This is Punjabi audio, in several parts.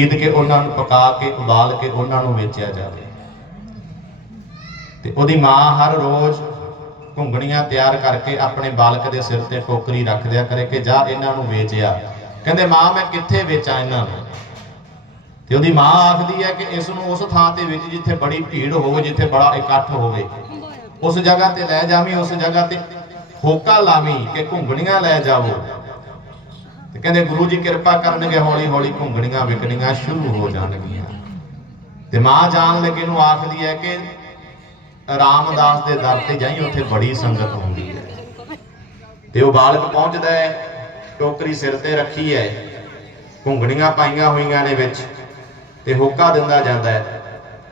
ਖਰੀਦ ਕੇ ਉਹਨਾਂ ਨੂੰ ਪਕਾ ਕੇ, ਉਬਾਲ ਕੇ ਉਹਨਾਂ ਨੂੰ ਵੇਚਿਆ ਜਾਵੇ। ਤੇ ਉਹਦੀ ਮਾਂ ਹਰ ਰੋਜ਼ ਘੁੰਗਣੀਆਂ ਤਿਆਰ ਕਰਕੇ ਆਪਣੇ ਬਾਲਕ ਦੇ ਸਿਰ ਤੇ ਟੋਕਰੀ ਰੱਖ ਦਿਆ ਕਰੇ ਕਿ ਜਾ ਇਹਨਾਂ ਨੂੰ ਵੇਚਿਆ। ਕਹਿੰਦੇ, ਮਾਂ, ਮੈਂ ਕਿੱਥੇ ਵੇਚਾਂ ਇਹਨਾਂ ਨੂੰ? ਤੇ ਉਹਦੀ ਮਾਂ ਆਖਦੀ ਹੈ ਕਿ ਇਸ ਨੂੰ ਉਸ ਥਾਂ ਤੇ ਵੇਚ ਜਿੱਥੇ ਬੜੀ ਭੀੜ ਹੋਵੇ, ਜਿੱਥੇ ਬੜਾ ਇਕੱਠ ਹੋਵੇ। ਉਸ ਜਗ੍ਹਾ ਤੇ ਲੈ ਜਾਵੀਂ, ਉਸ ਜਗ੍ਹਾ ਤੇ ਹੋਕਾ ਲਾਵੀਂ ਕਿ ਘੁੰਗਣੀਆਂ ਲੈ ਜਾਵੋ। ਤੇ ਕਹਿੰਦੇ ਗੁਰੂ ਜੀ ਕਿਰਪਾ ਕਰਨਗੇ, ਹੌਲੀ ਹੌਲੀ ਘੁੰਗਣੀਆਂ ਵਿਕਣੀਆਂ ਸ਼ੁਰੂ ਹੋ ਜਾਣਗੀਆਂ। ਤੇ ਮਾਂ ਜਾਣ ਲੱਗੇ ਨੂੰ ਆਖਦੀ ਹੈ ਕਿ ਰਾਮਦਾਸ ਦੇ ਦਰ ਤੇ ਜਾਈ, ਉੱਥੇ ਬੜੀ ਸੰਗਤ ਹੁੰਦੀ ਹੈ। ਤੇ ਉਹ ਬਾਲਕ ਪਹੁੰਚਦਾ ਹੈ, ਟੋਕਰੀ ਸਿਰ ਤੇ ਰੱਖੀ ਹੈ, ਘੁੰਗਣੀਆਂ ਪਾਈਆਂ ਹੋਈਆਂ ਨੇ ਵਿੱਚ, ਤੇ ਹੋਕਾ ਦਿੰਦਾ ਜਾਂਦਾ ਹੈ।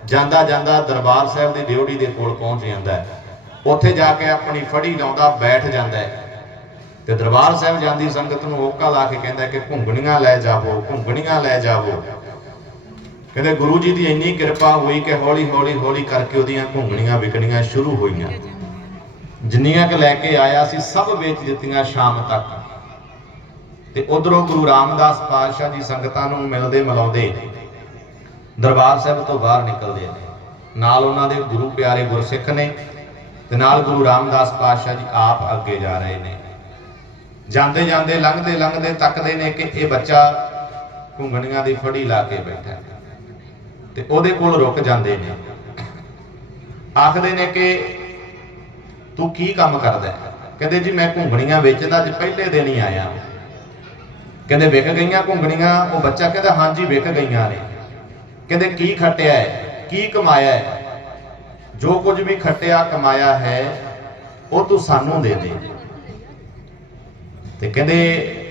ਜਾਂਦਾ ਜਾਂਦਾ ਦਰਬਾਰ ਸਾਹਿਬ ਦੀ ਡਿਊਟੀ ਦੇ ਕੋਲ ਪਹੁੰਚ ਜਾਂਦਾ ਹੈ। ਉੱਥੇ ਜਾ ਕੇ ਆਪਣੀ ਫੜੀ ਲਾਉਂਦਾ, ਬੈਠ ਜਾਂਦਾ ਹੈ। ਤੇ ਦਰਬਾਰ ਸਾਹਿਬ ਜਾਂਦੀ ਸੰਗਤ ਨੂੰ ਹੋਕਾ ਲਾ ਕੇ ਕਹਿੰਦਾ ਕਿ ਘੁੰਗਣੀਆਂ ਲੈ ਜਾਵੋ, ਘੁੰਗਣੀਆਂ ਲੈ ਜਾਵੋ। ਕਹਿੰਦੇ ਗੁਰੂ ਜੀ ਦੀ ਇੰਨੀ ਕਿਰਪਾ ਹੋਈ ਕਿ ਹੌਲੀ ਹੌਲੀ ਹੌਲੀ ਕਰਕੇ ਉਹਦੀਆਂ ਘੁੰਗਣੀਆਂ ਵਿਕਣੀਆਂ ਸ਼ੁਰੂ ਹੋਈਆਂ। ਜਿੰਨੀਆਂ ਕਿ ਲੈ ਕੇ ਆਇਆ ਸੀ, ਸਭ ਵੇਚ ਦਿੱਤੀਆਂ ਸ਼ਾਮ ਤੱਕ। ਤੇ ਉਧਰੋਂ ਗੁਰੂ ਰਾਮਦਾਸ ਪਾਤਸ਼ਾਹ ਜੀ ਸੰਗਤਾਂ ਨੂੰ ਮਿਲਦੇ ਮਿਲਾਉਂਦੇ ਦਰਬਾਰ ਸਾਹਿਬ ਤੋਂ ਬਾਹਰ ਨਿਕਲਦੇ ਨੇ। ਨਾਲ ਉਹਨਾਂ ਦੇ ਗੁਰੂ ਪਿਆਰੇ ਗੁਰਸਿੱਖ ਨੇ ਤੇ ਨਾਲ ਗੁਰੂ ਰਾਮਦਾਸ ਪਾਤਸ਼ਾਹ ਜੀ ਆਪ ਅੱਗੇ ਜਾ ਰਹੇ ਨੇ। ਜਾਂਦੇ ਜਾਂਦੇ, ਲੰਘਦੇ ਲੰਘਦੇ, ਤੱਕਦੇ ਨੇ ਕਿ ਇਹ ਬੱਚਾ ਘੁੰਗਣੀਆਂ ਦੀ ਫੜੀ ਲਾ ਕੇ ਬੈਠਾ ਤੇ ਉਹਦੇ ਕੋਲ ਰੁਕ ਜਾਂਦੇ ਨੇ। ਆਖਦੇ ਨੇ ਕਿ ਤੂੰ ਕੀ ਕੰਮ ਕਰਦਾ ਕਹਿੰਦੇ ਜੀ ਮੈਂ ਘੁੰਗਣੀਆਂ ਵੇਚਦਾ, ਅੱਜ ਪਹਿਲੇ ਦਿਨ ਹੀ ਆਇਆ। ਕਹਿੰਦੇ ਵਿਕ ਗਈਆਂ ਘੁੰਗਣੀਆਂ? ਉਹ ਬੱਚਾ ਕਹਿੰਦਾ ਹਾਂਜੀ ਵਿਕ ਗਈਆਂ ਨੇ। ਕਹਿੰਦੇ ਕੀ ਖੱਟਿਆ ਹੈ? ਕੀ ਕਮਾਇਆ ਹੈ? ਜੋ ਕੁਝ ਵੀ ਖੱਟਿਆ, ਕਮਾਇਆ ਹੈ, ਉਹ ਤੂੰ ਸਾਨੂੰ ਦੇ ਦੇ। ਤੇ ਕਹਿੰਦੇ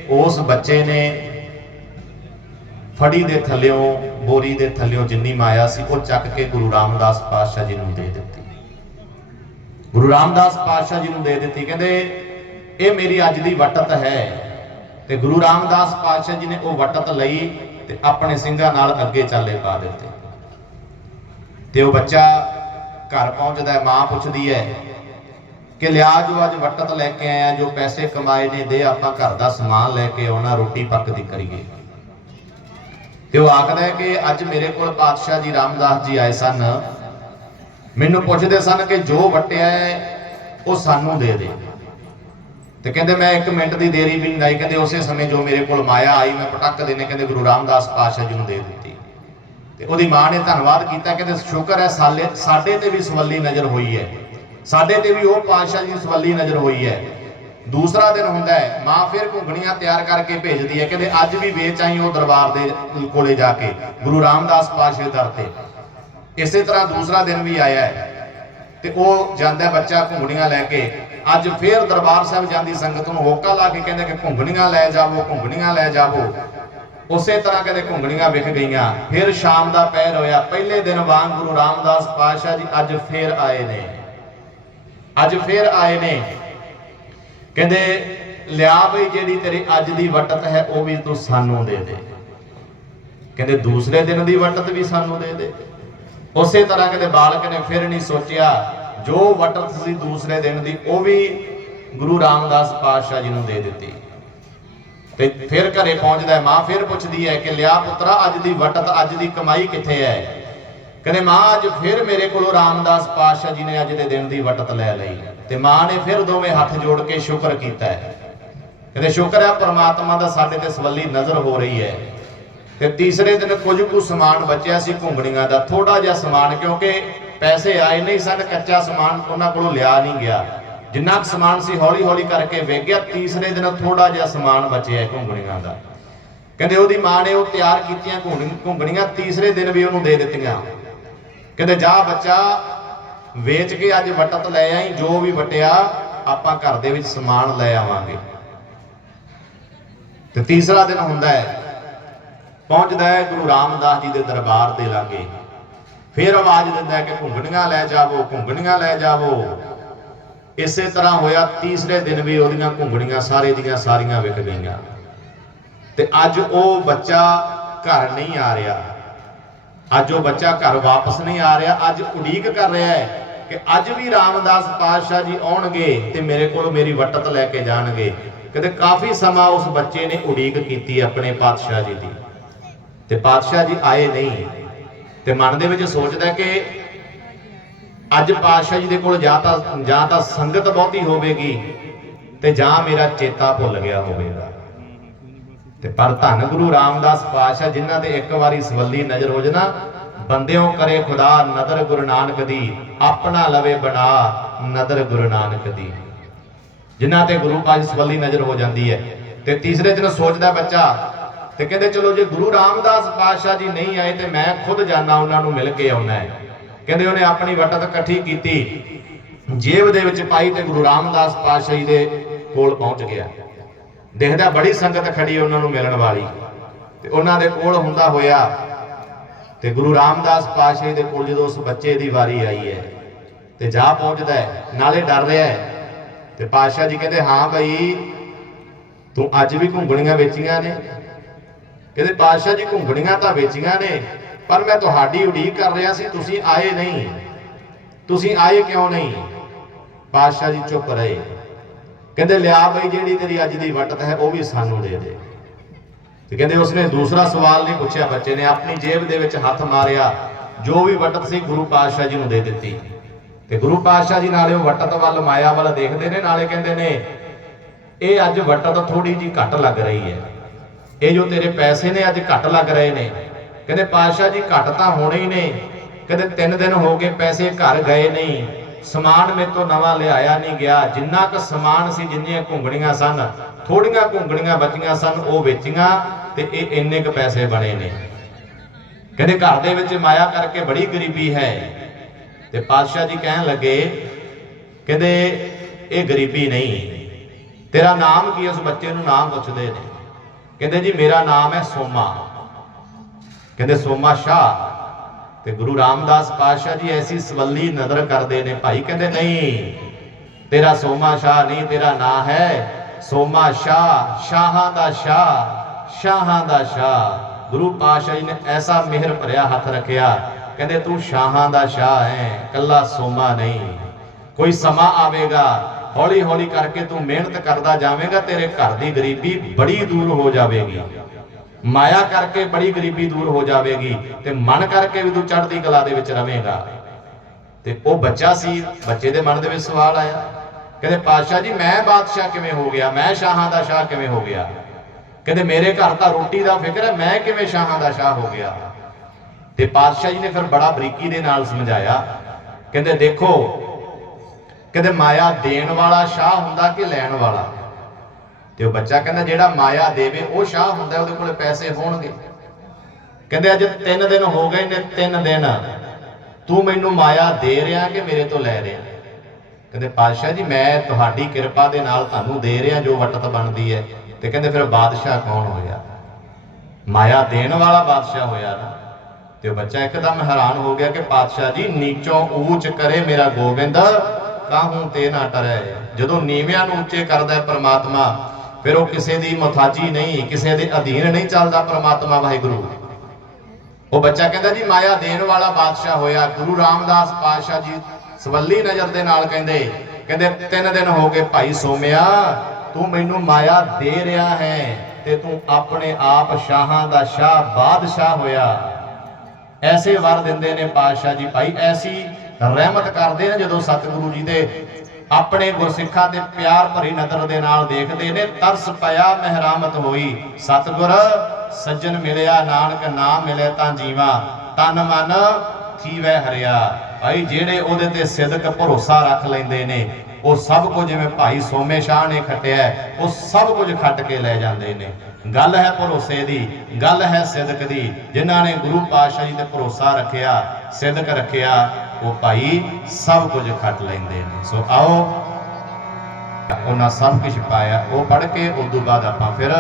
ਉਸ ਬੱਚੇ ਨੇ ਫੜੀ ਦੇ ਥੱਲਿਓਂ, ਬੋਰੀ ਦੇ ਥੱਲਿਓਂ ਜਿੰਨੀ ਮਾਇਆ ਸੀ, ਉਹ ਚੱਕ ਕੇ ਗੁਰੂ ਰਾਮਦਾਸ ਪਾਤਸ਼ਾਹ ਜੀ ਨੂੰ ਦੇ ਦਿੱਤੀ। ਗੁਰੂ ਰਾਮਦਾਸ ਪਾਤਸ਼ਾਹ ਜੀ ਨੂੰ ਦੇ ਦਿੱਤੀ। ਕਹਿੰਦੇ, ਇਹ ਮੇਰੀ ਅੱਜ ਦੀ ਵਟਤ ਹੈ। ਤੇ ਗੁਰੂ ਰਾਮਦਾਸ ਪਾਤਸ਼ਾਹ ਜੀ ਨੇ ਉਹ ਵਟਤ ਲਈ ਤੇ ਆਪਣੇ ਸਿੰਘਾਂ ਨਾਲ ਅੱਗੇ ਚੱਲੇ ਪਾ ਦਿੱਤੇ। ਤੇ ਉਹ ਬੱਚਾ ਘਰ ਪਹੁੰਚਦਾ ਹੈ, ਮਾਂ ਪੁੱਛਦੀ ਹੈ ਕਿ ਲਿਆ ਜੋ ਅੱਜ ਵਟਤ ਲੈ ਕੇ ਆਇਆ ਜੋ ਪੈਸੇ ਕਮਾਏ ਨੇ, ਦੇ ਆਪਾਂ ਘਰ ਦਾ ਸਮਾਨ ਲੈ ਕੇ ਆਉਣਾ, ਰੋਟੀ ਪੱਕਦੀ ਕਰੀਏ। ਤੇ ਉਹ ਆਖਦਾ ਕਿ ਅੱਜ ਮੇਰੇ ਕੋਲ ਪਾਤਸ਼ਾਹ ਜੀ ਰਾਮਦਾਸ ਜੀ ਆਏ ਸਨ। ਮੈਨੂੰ ਪੁੱਛਦੇ ਸਨ ਕਿ ਜੋ ਵਟਿਆ ਹੈ, ਉਹ ਸਾਨੂੰ ਦੇ ਦੇ। ਤੇ ਕਹਿੰਦੇ, ਮੈਂ 1 ਮਿੰਟ ਦੀ ਦੇਰੀ ਵੀ ਨਹੀਂ ਲਾਈ। ਕਹਿੰਦੇ, ਉਸੇ ਸਮੇਂ ਜੋ ਮੇਰੇ ਕੋਲ ਮਾਇਆ ਆਈ, ਮੈਂ ਪਟਕ ਦੇਨੇ, ਕਹਿੰਦੇ, ਗੁਰੂ ਰਾਮਦਾਸ ਪਾਤਸ਼ਾਹ ਜੀ ਨੂੰ ਦੇ ਦਿੱਤੀ। ਤੇ ਉਹਦੀ ਮਾਂ ਨੇ ਧੰਨਵਾਦ ਕੀਤਾ। ਕਹਿੰਦੇ, ਸ਼ੁਕਰ ਹੈ, ਸਾਲੇ ਸਾਡੇ ਤੇ ਵੀ ਸਵੱਲੀ ਨਜ਼ਰ ਹੋਈ ਹੈ। ਸਾਡੇ ਤੇ ਵੀ ਉਹ ਪਾਤਸ਼ਾਹ ਜੀ ਸਵੱਲੀ ਨਜ਼ਰ ਹੋਈ ਹੈ। ਦੂਸਰਾ ਦਿਨ ਹੁੰਦਾ ਹੈ, ਮਾਂ ਫਿਰ ਘੁੰਗਣੀਆਂ ਤਿਆਰ ਕਰਕੇ ਭੇਜਦੀ ਹੈ, ਕਹਿੰਦੇ ਅੱਜ ਵੀ ਵੇਚ ਆਈ ਉਹ ਦਰਬਾਰ ਦੇ ਕੋਲੇ ਜਾ ਕੇ, ਗੁਰੂ ਰਾਮਦਾਸ ਪਾਤਸ਼ਾਹ ਦੇ ਦਰ ਤੇ। ਇਸੇ ਤਰ੍ਹਾਂ ਦੂਸਰਾ ਦਿਨ ਵੀ ਆਇਆ ਹੈ ਤੇ ਉਹ ਜਾਂਦਾ ਬੱਚਾ ਘੁੰਗਣੀਆਂ ਲੈ ਕੇ। ਅੱਜ ਫੇਰ ਦਰਬਾਰ ਸਾਹਿਬ ਜਾਂਦੀ ਸੰਗਤ ਨੂੰ ਹੋਕਾ ਲਾ ਕੇ ਕਹਿੰਦੇ ਕਿ ਘੁੰਗਣੀਆਂ ਲੈ ਜਾਵੋ, ਘੁੰਗਣੀਆਂ ਲੈ ਜਾਵੋ। ਉਸੇ ਤਰ੍ਹਾਂ ਕਹਿੰਦੇ ਘੁੰਗਣੀਆਂ ਵਿਕ ਗਈਆਂ। ਫਿਰ ਸ਼ਾਮ ਦਾ ਪੈਰ ਹੋਇਆ, ਪਹਿਲੇ ਦਿਨ ਵਾਂਗ ਗੁਰੂ ਰਾਮਦਾਸ ਪਾਤਸ਼ਾਹ ਜੀ ਅੱਜ ਫੇਰ ਆਏ ਨੇ। ਅੱਜ ਫੇਰ ਆਏ ਨੇ। ਕਹਿੰਦੇ, ਲਿਆ ਬਈ ਜਿਹੜੀ ਤੇਰੀ ਅੱਜ ਦੀ ਵਟਤ ਹੈ, ਉਹ ਵੀ ਤੂੰ ਸਾਨੂੰ ਦੇ ਦੇ। ਕਹਿੰਦੇ, ਦੂਸਰੇ ਦਿਨ ਦੀ ਵਟਤ ਵੀ ਸਾਨੂੰ ਦੇ ਦੇ। ਉਸੇ ਤਰ੍ਹਾਂ ਕਹਿੰਦੇ, ਬਾਲਕ ਨੇ ਫਿਰ ਨਹੀਂ ਸੋਚਿਆ, ਜੋ ਵਟਤ ਸੀ ਦੂਸਰੇ ਦਿਨ ਦੀ, ਉਹ ਵੀ ਗੁਰੂ ਰਾਮਦਾਸ ਪਾਤਸ਼ਾਹ ਜੀ ਨੂੰ ਦੇ ਦਿੱਤੀ। ਤੇ ਫਿਰ ਘਰੇ ਪਹੁੰਚਦਾ ਹੈ, ਮਾਂ ਫਿਰ ਪੁੱਛਦੀ ਹੈ ਕਿ, ਲਿਆ ਪੁੱਤਰਾ, ਅੱਜ ਦੀ ਵਟਤ, ਅੱਜ ਦੀ ਕਮਾਈ ਕਿੱਥੇ ਹੈ? ਕਹਿੰਦੇ ਮਾਂ ਅੱਜ ਫਿਰ ਮੇਰੇ ਕੋਲੋਂ ਰਾਮਦਾਸ ਪਾਤਸ਼ਾਹ ਜੀ ਨੇ ਅੱਜ ਦੇ ਦਿਨ ਦੀ ਵਟਤ ਲੈ ਲਈ ਤੇ ਮਾਂ ਨੇ ਫਿਰ ਦੋਵੇਂ ਹੱਥ ਜੋੜ ਕੇ ਸ਼ੁਕਰ ਕੀਤਾ ਹੈ। ਕਹਿੰਦੇ ਸ਼ੁਕਰ ਹੈ, ਪ੍ਰਮਾਤਮਾ ਦਾ ਸਾਡੇ ਤੇ ਸਵੱਲੀ ਨਜ਼ਰ ਹੋ ਰਹੀ ਹੈ। ਤੇ ਤੀਸਰੇ ਦਿਨ ਕੁਝ ਕੁ ਸਮਾਨ ਬਚਿਆ ਸੀ ਘੁੰਗਣੀਆਂ ਦਾ ਥੋੜਾ ਜਿਹਾ ਸਮਾਨ, ਕਿਉਂਕਿ ਪੈਸੇ ਆਏ ਨਹੀਂ ਸਨ, ਕੱਚਾ ਸਮਾਨ ਉਹਨਾਂ ਕੋਲੋਂ ਲਿਆ ਨਹੀਂ ਗਿਆ। ਜਿੰਨਾ ਕੁ ਸਮਾਨ ਸੀ ਹੌਲੀ ਹੌਲੀ ਕਰਕੇ ਵੇਚ ਗਿਆ, ਤੀਸਰੇ ਦਿਨ ਥੋੜਾ ਜਿਹਾ ਸਮਾਨ ਬਚਿਆ ਘੁੰਗਣੀਆਂ ਦਾ। ਕਹਿੰਦੇ ਉਹਦੀ ਮਾਂ ਨੇ ਉਹ ਤਿਆਰ ਕੀਤੀਆਂ ਘੁੰਗਣੀ- ਘੁੰਗਣੀਆਂ, ਤੀਸਰੇ ਦਿਨ ਵੀ ਉਹਨੂੰ ਦੇ ਦਿੱਤੀਆਂ। ਕਹਿੰਦੇ, ਜਾ ਬੱਚਾ, ਵੇਚ ਕੇ ਅੱਜ ਵਟਤ ਲੈ ਆਈ, ਜੋ ਵੀ ਵਟਿਆ, ਆਪਾਂ ਘਰ ਦੇ ਵਿੱਚ ਸਮਾਨ ਲੈ ਆਵਾਂਗੇ। ਤੇ ਤੀਸਰਾ ਦਿਨ ਹੁੰਦਾ ਹੈ, ਪਹੁੰਚਦਾ ਹੈ ਗੁਰੂ ਰਾਮਦਾਸ ਜੀ ਦੇ ਦਰਬਾਰ ਦੇ ਲਾਗੇ। ਫਿਰ ਆਵਾਜ਼ ਦਿੰਦਾ ਹੈ ਕਿ, ਘੁੰਗਣੀਆਂ ਲੈ ਜਾਵੋ, ਘੁੰਗਣੀਆਂ ਲੈ ਜਾਵੋ। ਇਸੇ ਤਰ੍ਹਾਂ ਹੋਇਆ, ਤੀਸਰੇ ਦਿਨ ਵੀ ਉਹਦੀਆਂ ਘੁੰਗਣੀਆਂ ਸਾਰੇ ਦੀਆਂ ਸਾਰੀਆਂ ਵਿਕ ਗਈਆਂ। ਤੇ ਅੱਜ ਉਹ ਬੱਚਾ ਘਰ ਨਹੀਂ ਆ ਰਿਹਾ। ਅੱਜ ਉਹ ਬੱਚਾ ਘਰ ਵਾਪਸ ਨਹੀਂ ਆ ਰਿਹਾ, ਅੱਜ ਉਡੀਕ ਕਰ ਰਿਹਾ ਹੈ ਕਿ ਅੱਜ ਵੀ ਰਾਮਦਾਸ ਪਾਤਸ਼ਾਹ ਜੀ ਆਉਣਗੇ ਤੇ ਮੇਰੇ ਕੋਲ ਮੇਰੀ ਵਟਤ ਲੈ ਕੇ ਜਾਣਗੇ। ਕਹਿੰਦੇ ਕਾਫੀ ਸਮਾਂ ਉਸ ਬੱਚੇ ਨੇ ਉਡੀਕ ਕੀਤੀ ਆਪਣੇ ਪਾਤਸ਼ਾਹ ਜੀ ਦੀ। ਤੇ ਪਾਤਸ਼ਾਹ ਜੀ ਆਏ ਨਹੀਂ। ਤੇ ਮਨ ਦੇ ਵਿੱਚ ਸੋਚਦਾ ਕਿ ਅੱਜ ਪਾਤਸ਼ਾਹ ਜੀ ਦੇ ਕੋਲ ਜਾਂ ਤਾਂ ਜਾਂ ਤਾਂ ਸੰਗਤ ਬਹੁਤੀ ਹੋਵੇਗੀ ਤੇ ਜਾਂ ਮੇਰਾ ਚੇਤਾ ਭੁੱਲ ਗਿਆ ਹੋਵੇਗਾ। ਤੇ ਪਰ ਧੰਨ ਗੁਰੂ ਰਾਮਦਾਸ ਪਾਤਸ਼ਾਹ, ਜਿਨ੍ਹਾਂ ਤੇ ਇੱਕ ਵਾਰੀ ਸਵੱਲੀ ਨਜ਼ਰ ਹੋ ਜਨਾ ਬੰਦਿਓ ਕਰੇ ਖੁਦਾ ਨਦਰ ਗੁਰੂ ਨਾਨਕ ਦੀ, ਆਪਣਾ ਲਵੇ ਬਣਾ ਨਦਰ ਗੁਰੂ ਨਾਨਕ ਦੀ। ਜਿਨ੍ਹਾਂ ਤੇ ਗੁਰੂ ਪਾਜ ਸਵੱਲੀ ਨਜ਼ਰ ਹੋ ਜਾਂਦੀ ਹੈ। ਤੇ ਤੀਸਰੇ ਦਿਨ ਸੋਚਦਾ ਬੱਚਾ, ਤੇ ਕਹਿੰਦੇ ਚਲੋ ਜੇ ਗੁਰੂ ਰਾਮਦਾਸ ਪਾਤਸ਼ਾਹ ਜੀ ਨਹੀਂ ਆਏ, ਤੇ ਮੈਂ ਖੁਦ ਜਾਣਾ ਉਹਨਾਂ ਨੂੰ ਮਿਲ ਕੇ ਆਉਣਾ ਹੈ। ਕਹਿੰਦੇ ਉਹਨੇ ਆਪਣੀ ਵਟਤ ਇਕੱਠੀ ਕੀਤੀ, ਜੇਬ ਦੇ ਵਿੱਚ ਪਾਈ ਤੇ ਗੁਰੂ ਰਾਮਦਾਸ ਪਾਤਸ਼ਾਹ ਜੀ ਦੇ ਕੋਲ ਪਹੁੰਚ ਗਿਆ। ਦੇਖਦਾ ਬੜੀ ਸੰਗਤ ਖੜੀ ਉਹਨਾਂ ਨੂੰ ਮਿਲਣ ਵਾਲੀ। ਤੇ ਉਹਨਾਂ ਦੇ ਕੋਲ ਹੁੰਦਾ ਹੋਇਆ ਤੇ ਗੁਰੂ ਰਾਮਦਾਸ ਪਾਤਸ਼ਾਹ ਦੇ ਕੋਲ ਜਦੋਂ ਉਸ ਬੱਚੇ ਦੀ ਵਾਰੀ ਆਈ ਹੈ ਤੇ ਜਾ ਪਹੁੰਚਦਾ ਹੈ, ਨਾਲੇ ਡਰ ਰਿਹਾ ਹੈ। ਤੇ ਪਾਤਸ਼ਾਹ ਜੀ ਕਹਿੰਦੇ, ਹਾਂ ਬਈ, ਤੂੰ ਅੱਜ ਵੀ ਘੁੰਗਣੀਆਂ ਵੇਚੀਆਂ ਨੇ। ਕਹਿੰਦੇ, ਪਾਤਸ਼ਾਹ ਜੀ, ਘੁੰਗਣੀਆਂ ਤਾਂ ਵੇਚੀਆਂ ਨੇ, ਪਰ ਮੈਂ ਤੁਹਾਡੀ ਉਡੀਕ ਕਰ ਰਿਹਾ ਸੀ, ਤੁਸੀਂ ਆਏ ਨਹੀਂ। ਤੁਸੀਂ ਆਏ ਕਿਉਂ ਨਹੀਂ? ਪਾਤਸ਼ਾਹ ਜੀ ਚੁੱਪ ਰਹੇ। ਕਹਿੰਦੇ, ਲਿਆ ਬਈ ਜਿਹੜੀ ਤੇਰੀ ਅੱਜ ਦੀ ਵਟਤ ਹੈ, ਉਹ ਵੀ ਸਾਨੂੰ ਦੇ ਦੇ। ਤੇ ਕਹਿੰਦੇ, ਉਸਨੇ ਦੂਸਰਾ ਸਵਾਲ ਨਹੀਂ ਪੁੱਛਿਆ, ਬੱਚੇ ਨੇ। ਆਪਣੀ ਜੇਬ ਦੇ ਵਿੱਚ ਹੱਥ ਮਾਰਿਆ। ਜੋ ਵੀ ਵਟਤ ਸੀ, ਗੁਰੂ ਪਾਤਸ਼ਾਹ ਜੀ ਨੂੰ ਦੇ ਦਿੱਤੀ। ਤੇ ਗੁਰੂ ਪਾਤਸ਼ਾਹ ਜੀ ਨਾਲੇ ਉਹ ਵਟਤ ਵੱਲ, ਮਾਇਆ ਵੱਲ ਦੇਖਦੇ ਨੇ, ਨਾਲੇ ਕਹਿੰਦੇ ਨੇ, ਇਹ ਅੱਜ ਵਟਤ ਥੋੜੀ ਜੀ ਘੱਟ ਲੱਗ ਰਹੀ ਹੈ। ਇਹ ਜੋ ਤੇਰੇ ਪੈਸੇ ਨੇ, ਅੱਜ ਘੱਟ ਲੱਗ ਰਹੇ ਨੇ। ਕਹਿੰਦੇ, ਪਾਤਸ਼ਾਹ ਜੀ, ਘੱਟ ਤਾਂ ਹੋਣੇ ਹੀ ਨੇ। ਕਹਿੰਦੇ, ਤਿੰਨ ਦਿਨ ਹੋ ਗਏ, ਪੈਸੇ ਘਰ ਗਏ ਨਹੀਂ। ਸਮਾਨ ਮੇਰੇ ਤੋਂ ਨਵਾਂ ਲਿਆਇਆ ਨਹੀਂ ਗਿਆ। ਜਿੰਨਾ ਕੁ ਸਮਾਨ ਸੀ, ਜਿੰਨੀਆਂ ਘੁੰਗਣੀਆਂ ਸਨ, ਥੋੜੀਆਂ ਘੁੰਗਣੀਆਂ ਬਚੀਆਂ ਸਨ, ਉਹ ਵੇਚੀਆਂ ਤੇ ਇਹ ਇੰਨੇ ਕੁ ਪੈਸੇ ਬਣੇ ਨੇ। ਕਹਿੰਦੇ ਘਰ ਦੇ ਵਿੱਚ ਮਾਇਆ ਕਰਕੇ ਬੜੀ ਗਰੀਬੀ ਹੈ। ਤੇ ਪਾਤਸ਼ਾਹ ਜੀ ਕਹਿਣ ਲੱਗੇ, ਕਹਿੰਦੇ, ਇਹ ਗਰੀਬੀ ਨਹੀਂ। ਤੇਰਾ ਨਾਮ ਕੀ ਉਸ ਬੱਚੇ ਨੂੰ ਨਾਮ ਪੁੱਛਦੇ ਨੇ। ਕਹਿੰਦੇ ਜੀ, ਮੇਰਾ ਨਾਮ ਹੈ ਸੋਮਾ। ਕਹਿੰਦੇ, ਸੋਮਾ ਸ਼ਾਹ। ਤੇ ਗੁਰੂ ਰਾਮਦਾਸ ਪਾਤਸ਼ਾਹ ਜੀ ਐਸੀ ਸਵੱਲੀ ਨਜ਼ਰ ਕਰਦੇ ਨੇ, ਭਾਈ ਕਹਿੰਦੇ ਨਹੀਂ, ਤੇਰਾ ਸੋਮਾ ਸ਼ਾਹ ਨਹੀਂ, ਤੇਰਾ ਨਾਂ ਹੈ ਸੋਮਾ ਸ਼ਾਹ, ਸ਼ਾਹਾਂ ਦਾ ਸ਼ਾਹ, ਸ਼ਾਹਾਂ ਦਾ ਸ਼ਾਹ। ਗੁਰੂ ਪਾਤਸ਼ਾਹ ਜੀ ਨੇ ਐਸਾ ਮਿਹਰ ਭਰਿਆ, ਹੱਥ ਰੱਖਿਆ, ਕਹਿੰਦੇ ਤੂੰ ਸ਼ਾਹਾਂ ਦਾ ਸ਼ਾਹ ਹੈ ਕੱਲਾ ਸੋਮਾ ਨਹੀਂ। ਕੋਈ ਸਮਾਂ ਆਵੇਗਾ ਹੌਲੀ ਹੌਲੀ ਕਰਕੇ ਤੂੰ ਮਿਹਨਤ ਕਰਦਾ ਜਾਵੇਂਗਾ, ਤੇਰੇ ਘਰ ਦੀ ਗਰੀਬੀ ਬੜੀ ਦੂਰ ਹੋ ਜਾਵੇਗੀ। ਮਾਇਆ ਕਰਕੇ ਬੜੀ ਗਰੀਬੀ ਦੂਰ ਹੋ ਜਾਵੇਗੀ ਤੇ ਮਨ ਕਰਕੇ ਵੀ ਤੂੰ ਚੜ੍ਹਦੀ ਕਲਾ ਦੇ ਵਿੱਚ ਰਵੇਂਗਾ। ਤੇ ਉਹ ਬੱਚਾ ਸੀ, ਬੱਚੇ ਦੇ ਮਨ ਦੇ ਵਿੱਚ ਸਵਾਲ ਆਇਆ। ਕਹਿੰਦੇ, ਪਾਤਸ਼ਾਹ ਜੀ, ਮੈਂ ਬਾਦਸ਼ਾਹ ਕਿਵੇਂ ਹੋ ਗਿਆ? ਮੈਂ ਸ਼ਾਹਾਂ ਦਾ ਸ਼ਾਹ ਕਿਵੇਂ ਹੋ ਗਿਆ? ਕਹਿੰਦੇ, ਮੇਰੇ ਘਰ ਤਾਂ ਰੋਟੀ ਦਾ ਫਿਕਰ ਹੈ, ਮੈਂ ਕਿਵੇਂ ਸ਼ਾਹਾਂ ਦਾ ਸ਼ਾਹ ਹੋ ਗਿਆ? ਤੇ ਪਾਤਸ਼ਾਹ ਜੀ ਨੇ ਫਿਰ ਬੜਾ ਬਰੀਕੀ ਦੇ ਨਾਲ ਸਮਝਾਇਆ। ਕਹਿੰਦੇ, ਦੇਖੋ, ਕਹਿੰਦੇ, ਮਾਇਆ ਦੇਣ ਵਾਲਾ ਸ਼ਾਹ ਹੁੰਦਾ ਕਿ ਲੈਣ ਵਾਲਾ? ਤੇ ਉਹ ਬੱਚਾ ਕਹਿੰਦਾ ਜਿਹੜਾ ਮਾਇਆ ਦੇਵੇ, ਉਹ ਸ਼ਾਹ ਹੁੰਦਾ, ਉਹਦੇ ਕੋਲੇ ਪੈਸੇ ਹੋਣਗੇ। ਕਹਿੰਦੇ ਅੱਜ 3 ਦਿਨ ਹੋ ਗਏ ਨੇ 3 ਦਿਨ। ਤੂੰ ਮੈਨੂੰ ਮਾਇਆ ਦੇ ਰਿਹਾ ਕਿ ਮੇਰੇ ਤੋਂ ਲੈ ਰਿਹਾ? ਕਹਿੰਦੇ, ਪਾਤਸ਼ਾਹ ਜੀ, ਮੈਂ ਤੁਹਾਡੀ ਕਿਰਪਾ ਦੇ ਨਾਲ ਤੁਹਾਨੂੰ ਦੇ ਰਿਹਾ ਜੋ ਵਟਤ ਬਣਦੀ ਹੈ। ਤੇ ਕਹਿੰਦੇ, ਫਿਰ ਬਾਦਸ਼ਾਹ ਕੌਣ ਹੋਇਆ? ਮਾਇਆ ਦੇਣ ਵਾਲਾ ਬਾਦਸ਼ਾਹ ਹੋਇਆ ਨਾ। ਤੇ ਉਹ ਬੱਚਾ ਇੱਕਦਮ ਹੈਰਾਨ ਹੋ ਗਿਆ ਕਿ ਪਾਤਸ਼ਾਹ ਜੀ, ਨੀਚੋਂ ਊਚ ਕਰੇ ਮੇਰਾ ਗੋਬਿੰਦ, ਕਾਹੂ ਤੇ ਨਾ ਟਰੇ? ਜਦੋਂ ਨੀਵਿਆਂ ਨੂੰ ਉੱਚੇ ਕਰਦਾ ਹੈ ਪ੍ਰਮਾਤਮਾ ਫਿਰ ਉਹ ਕਿਸੇ ਦੀ ਮੁਹਤਾਜੀ ਨਹੀਂ, ਕਿਸੇ ਦੇ ਅਧੀਨ ਨਹੀਂ ਚੱਲਦਾ ਪ੍ਰਮਾਤਮਾ ਵਾਹਿਗੁਰੂ। ਉਹ ਬੱਚਾ ਕਹਿੰਦਾ ਜੀ, ਮਾਇਆ ਦੇਣ ਵਾਲਾ ਬਾਦਸ਼ਾਹ ਹੋਇਆ, ਗੁਰੂ ਰਾਮਦਾਸ ਪਾਤਸ਼ਾਹ ਜੀ ਸਵੱਲੀ ਨਜ਼ਰ ਦੇ ਨਾਲ ਕਹਿੰਦੇ ਕਹਿੰਦੇ, ਤਿੰਨ ਦਿਨ ਹੋ ਗਏ ਭਾਈ ਸੋਮਿਆ, ਤੂੰ ਮੈਨੂੰ ਮਾਇਆ ਦੇ ਰਿਹਾ ਹੈ ਤੇ ਤੂੰ ਆਪਣੇ ਆਪ ਸ਼ਾਹਾਂ ਦਾ ਸ਼ਾਹ ਬਾਦਸ਼ਾਹ ਹੋਇਆ। ਐਸੇ ਵਰ ਦਿੰਦੇ ਨੇ ਪਾਤਸ਼ਾਹ ਜੀ। ਭਾਈ, ਐਸੀ ਰਹਿਮਤ ਕਰਦੇ ਨੇ ਜਦੋਂ ਸਤਿਗੁਰੂ ਜੀ ਦੇ ਆਪਣੇ ਗੁਰਸਿੱਖਾਂ ਤੇ ਪਿਆਰ ਭਰੀ ਨਜ਼ਰ ਦੇ ਨਾਲ ਦੇਖਦੇ ਨੇ, ਤਰਸ ਪਿਆ, ਮਹਿਰਾਮਤ ਹੋਈ। ਸਤਿਗੁਰ, ਸੱਜਣ ਮਿਲਿਆ, ਨਾਨਕ ਨਾਮ ਮਿਲੇ ਤਾਂ ਜੀਵਾ। ਤਨ ਮਨ ਥੀਵੈ ਹਰਿਆ। ਭਾਈ, ਜਿਹੜੇ ਉਹਦੇ ਤੇ ਸਿਦਕ ਭਰੋਸਾ ਰੱਖ ਲੈਂਦੇ ਨੇ, ਉਹ ਸਭ ਕੁਝ ਜਿਵੇਂ ਭਾਈ ਸੋਮੇ ਸ਼ਾਹ ਨੇ ਖੱਟਿਆ ਉਹ ਸਭ ਕੁਝ ਖੱਟ ਕੇ ਲੈ ਜਾਂਦੇ ਨੇ। ਗੱਲ ਹੈ ਭਰੋਸੇ ਦੀ, ਗੱਲ ਹੈ ਸਿਦਕ ਦੀ। ਜਿਨ੍ਹਾਂ ਨੇ ਗੁਰੂ ਪਾਤਸ਼ਾਹ ਜੀ ਤੇ ਭਰੋਸਾ ਰੱਖਿਆ ਸਿਦਕ ਰੱਖਿਆ, ਉਹ ਭਾਈ ਸਭ ਕੁਝ ਖੱਟ ਲੈਂਦੇ ਨੇ। ਸੋ ਆਓ, ਉਹਨਾਂ ਸਭ ਕੁਝ ਪਾਇਆ, ਉਹ ਪੜ੍ਹ ਕੇ ਉਸ ਤੋਂ ਬਾਅਦ ਆਪਾਂ ਫਿਰ